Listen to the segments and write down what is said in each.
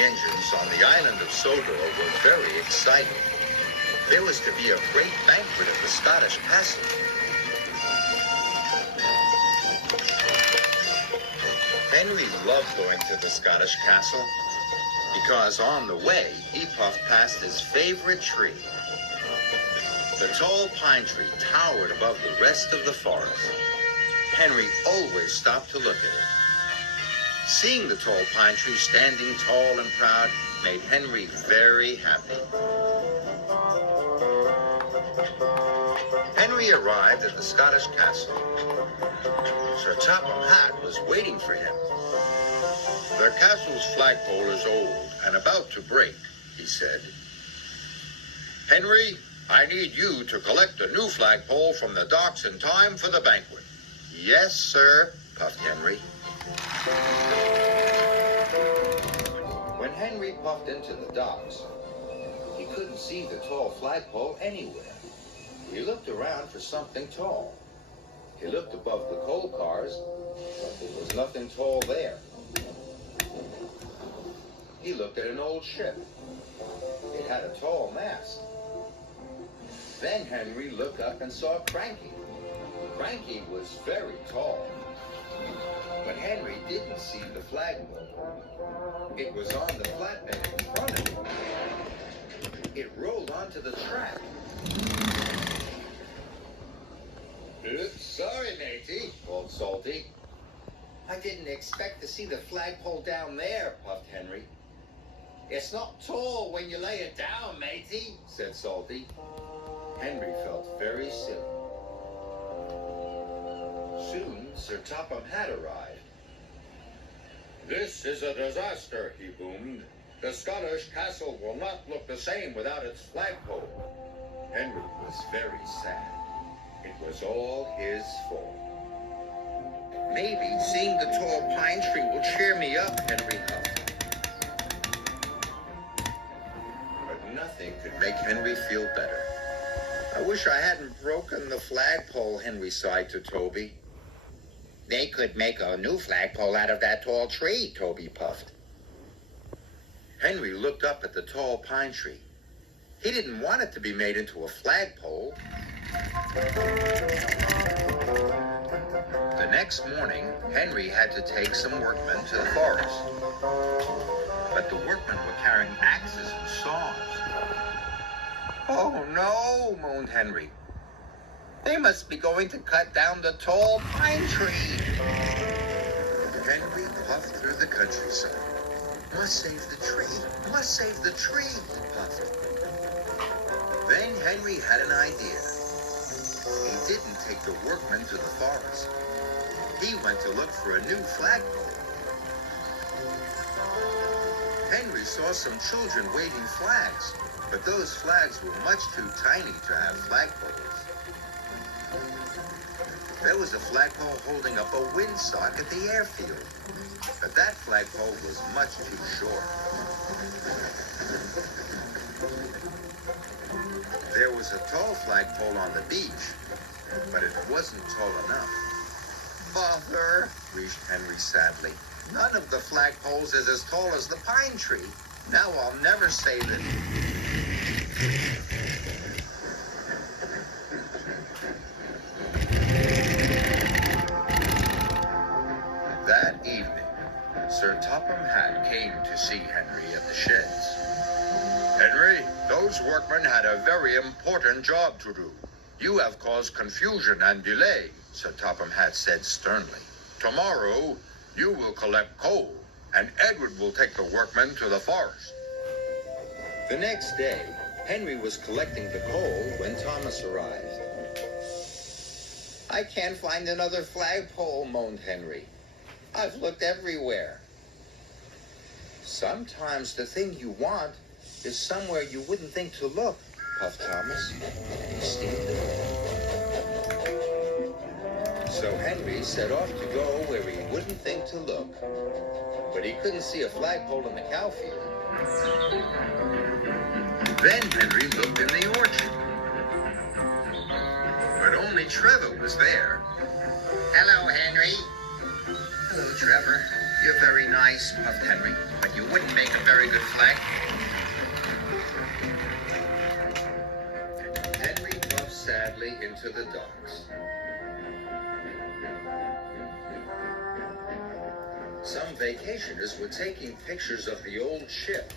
engines on the island of Sodor were very exciting. There was to be a great banquet at the Scottish castle. Henry loved going to the Scottish castle because on the way he puffed past his favorite tree. The tall pine tree towered above the rest of the forest. Henry always stopped to look at it. Seeing the tall pine tree standing tall and proud made Henry very happy. Henry arrived at the Scottish castle. Sir Topham Hatt was waiting for him. "Their castle's flagpole is old and about to break," he said. "Henry, I need you to collect a new flagpole from the docks in time for the banquet." "Yes, sir," puffed Henry. When Henry puffed into the docks, he couldn't see the tall flagpole anywhere. He looked around for something tall. He looked above the coal cars, but there was nothing tall there. He looked at an old ship. It had a tall mast. Then Henry looked up and saw Cranky. Cranky was very tall. But Henry didn't see the flagpole. It was on the flatbed in front of him. It rolled onto the track. "Oops, sorry, matey," called Salty. "I didn't expect to see the flagpole down there," puffed Henry. "It's not tall when you lay it down, matey," said Salty. Henry felt very silly. Soon, Sir Topham Hatt arrived. "This is a disaster," he boomed. "The Scottish castle will not look the same without its flagpole." Henry was very sad. It was all his fault. "Maybe seeing the tall pine tree will cheer me up," Henry huffed. But nothing could make Henry feel better. "I wish I hadn't broken the flagpole," Henry sighed to Toby. "They could make a new flagpole out of that tall tree," Toby puffed. Henry looked up at the tall pine tree. He didn't want it to be made into a flagpole. The next morning, Henry had to take some workmen to the forest. But the workmen were carrying axes and saws. "Oh no," moaned Henry. "They must be going to cut down the tall pine tree." Henry puffed through the countryside. "Must save the tree, must save the tree," he puffed. Then Henry had an idea. He didn't take the workmen to the forest. He went to look for a new flagpole. Henry saw some children waving flags, but those flags were much too tiny to have flagpoles. There was a flagpole holding up a windsock at the airfield, but that flagpole was much too short. There was a tall flagpole on the beach, but it wasn't tall enough. "Father," wheezed Henry sadly, "none of the flagpoles is as tall as the pine tree. Now I'll never save it." That evening, Sir Topham Hatt came to see Henry at the sheds. "Henry, those workmen had a very important job to do. You have caused confusion and delay," Sir Topham Hatt said sternly. "Tomorrow, you will collect coal, and Edward will take the workmen to the forest." The next day, Henry was collecting the coal when Thomas arrived. "I can't find another flagpole," moaned Henry. "I've looked everywhere." "Sometimes the thing you want is somewhere you wouldn't think to look," puffed Thomas. Still. So Henry set off to go where he wouldn't think to look. But he couldn't see a flagpole in the cow field. Then Henry looked in the orchard. But only Trevor was there. "Hello, Henry." "Hello, Trevor. You're very nice, puffed Henry, but you wouldn't make a very good flag. Henry puffed sadly into the docks. Some vacationers were taking pictures of the old ship.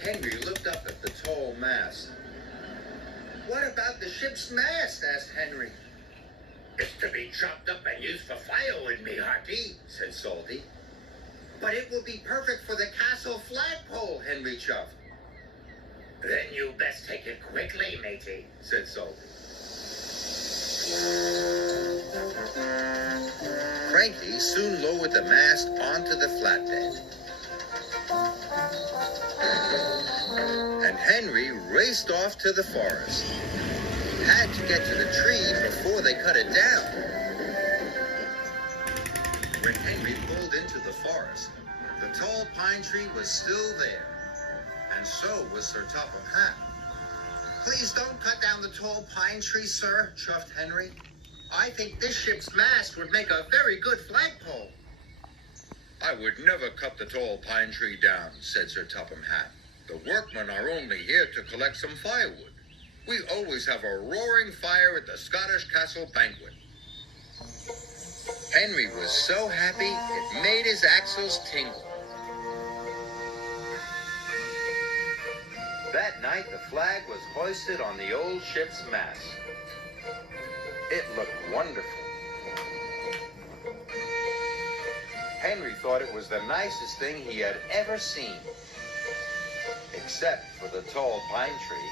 Henry looked up at the tall mast. "What about the ship's mast?" asked Henry. "It's to be chopped up and used for firewood, me hearty," said Salty. "But it will be perfect for the castle flagpole," Henry chuffed. "Then you best take it quickly, matey," said Salty. Cranky soon lowered the mast onto the flatbed. And Henry raced off to the forest. He had to get to the tree before they cut it down. When Henry pulled into the forest, the tall pine tree was still there, and so was Sir Topham Hatt. "Please don't cut down the tall pine tree, sir," chuffed Henry. "I think this ship's mast would make a very good flagpole." "I would never cut the tall pine tree down," said Sir Topham Hatt. "The workmen are only here to collect some firewood. We always have a roaring fire at the Scottish Castle banquet." Henry was so happy it made his axles tingle. That night the flag was hoisted on the old ship's mast. It looked wonderful. Henry thought it was the nicest thing he had ever seen. Except for the tall pine tree.